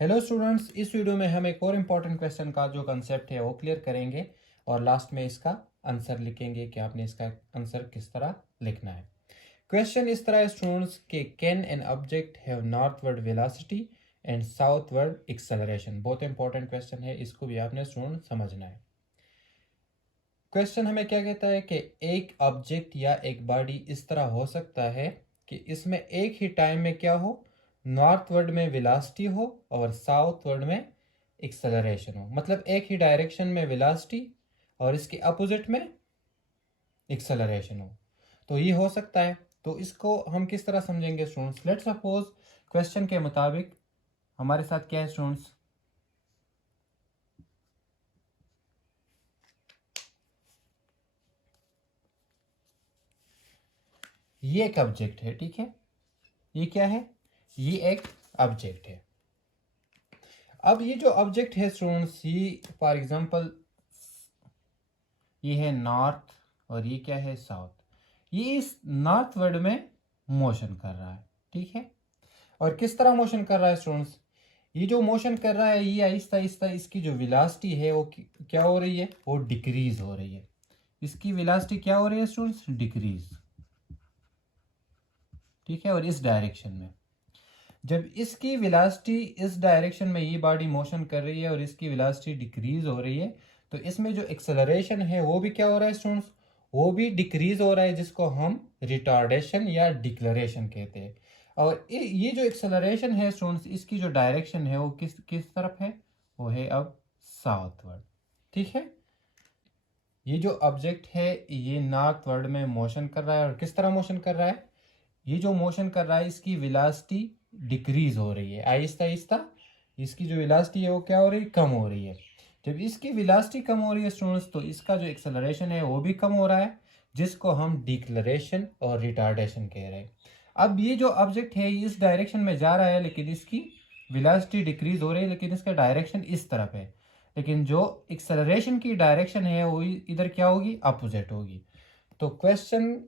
Hello students, इस video में हम एक और इम्पॉर्टेंट क्वेश्चन का जो कंसेप्ट है वो क्लियर करेंगे और लास्ट में इसका आंसर लिखेंगे कि आपने इसका आंसर किस तरह लिखना है। क्वेश्चन इस तरह है स्टूडेंट्स कि can an object have northward velocity and southward acceleration. बहुत इंपॉर्टेंट क्वेश्चन है, इसको भी आपने स्टूडेंट समझना है। क्वेश्चन हमें क्या कहता है कि एक ऑब्जेक्ट या एक बॉडी इस तरह हो सकता है कि इसमें एक ही टाइम में क्या हो, नॉर्थवर्ड में वेलोसिटी हो और साउथवर्ड में एक्सेलरेशन हो। मतलब एक ही डायरेक्शन में वेलोसिटी और इसके अपोजिट में एक्सेलरेशन हो। तो ये हो सकता है। तो इसको हम किस तरह समझेंगे स्टूडेंट्स? लेट्स सपोज क्वेश्चन के मुताबिक हमारे साथ क्या है स्टूडेंट्स, ये एक ऑब्जेक्ट है, ठीक है। ये क्या है? ये एक ऑब्जेक्ट है। अब ये जो ऑब्जेक्ट है स्टूडेंट्स, ये फॉर एग्जांपल ये है नॉर्थ और ये क्या है, साउथ। ये इस नॉर्थ वर्ड में मोशन कर रहा है, ठीक है। और किस तरह मोशन कर रहा है स्टूडेंट्स? ये जो मोशन कर रहा है ये आहिस्ता आहिस्ता इसकी जो वेलोसिटी है वो क्या हो रही है, वो डिक्रीज हो रही है। इसकी वेलोसिटी क्या हो रही है स्टूडेंट्स? डिक्रीज, ठीक है। और इस डायरेक्शन में जब इसकी वेलोसिटी इस डायरेक्शन में ये बॉडी मोशन कर रही है और इसकी वेलोसिटी डिक्रीज हो रही है, तो इसमें जो एक्सेलरेशन है वो भी क्या हो रहा है स्टूडेंट्स? वो भी डिक्रीज हो रहा है, जिसको हम रिटार्डेशन या डिक्लरेशन कहते हैं। और ये जो एक्सेलरेशन है स्टूडेंट्स, इसकी जो डायरेक्शन है वो किस किस तरफ है? वो है अब साउथवर्ड, ठीक है। ये जो ऑब्जेक्ट है ये नॉर्थवर्ड में मोशन कर रहा है। और किस तरह मोशन कर रहा है? ये जो मोशन कर रहा है इसकी वेलोसिटी डिक्रीज हो रही है, आहिस्ता आहिस्ता इसकी जो वेलोसिटी है वो क्या हो रही है? कम हो रही है। जब इसकी वेलोसिटी कम हो रही है स्टूडेंट्स, तो इसका जो एक्सेलरेशन है वो भी कम हो रहा है, जिसको हम डिक्लरेशन और रिटार्डेशन कह रहे हैं। अब ये जो ऑब्जेक्ट है इस डायरेक्शन में जा रहा है, लेकिन इसकी वेलोसिटी डिक्रीज हो रही है, लेकिन इसका डायरेक्शन इस तरफ है। लेकिन जो एक्सेलरेशन की डायरेक्शन है वो इधर क्या होगी? अपोजिट होगी। तो क्वेश्चन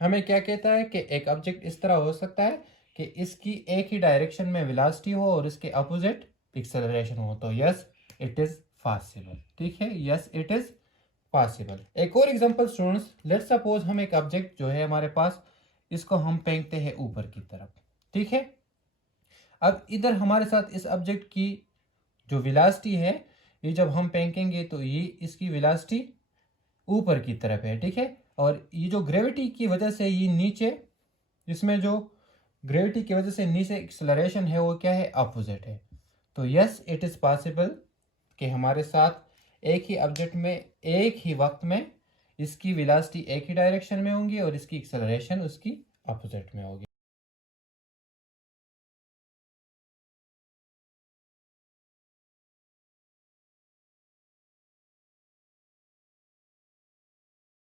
हमें क्या कहता है कि एक ऑब्जेक्ट इस तरह हो सकता है कि इसकी एक ही डायरेक्शन में वेलोसिटी हो और इसके अपोजिट एक्सेलरेशन हो। तो यस इट इज पॉसिबल, ठीक है। Yes it is possible. एक और एग्जांपल स्टूडेंट्स, लेट्स सपोज हम एक ऑब्जेक्ट जो है हमारे पास, इसको हम फेंकते हैं ऊपर की तरफ, ठीक है। अब इधर हमारे साथ इस ऑब्जेक्ट की जो वेलोसिटी है, ये जब हम फेंकेंगे तो ये इसकी वेलोसिटी ऊपर की तरफ है, ठीक है। और ये जो ग्रेविटी की वजह से ये नीचे, इसमें जो ग्रेविटी की वजह से नीचे एक्सेलरेशन है वो क्या है? अपोजिट है। तो यस इट इज़ पॉसिबल कि हमारे साथ एक ही ऑब्जेक्ट में एक ही वक्त में इसकी वेलोसिटी एक ही डायरेक्शन में होंगी और इसकी एक्सेलरेशन उसकी अपोजिट में होगी।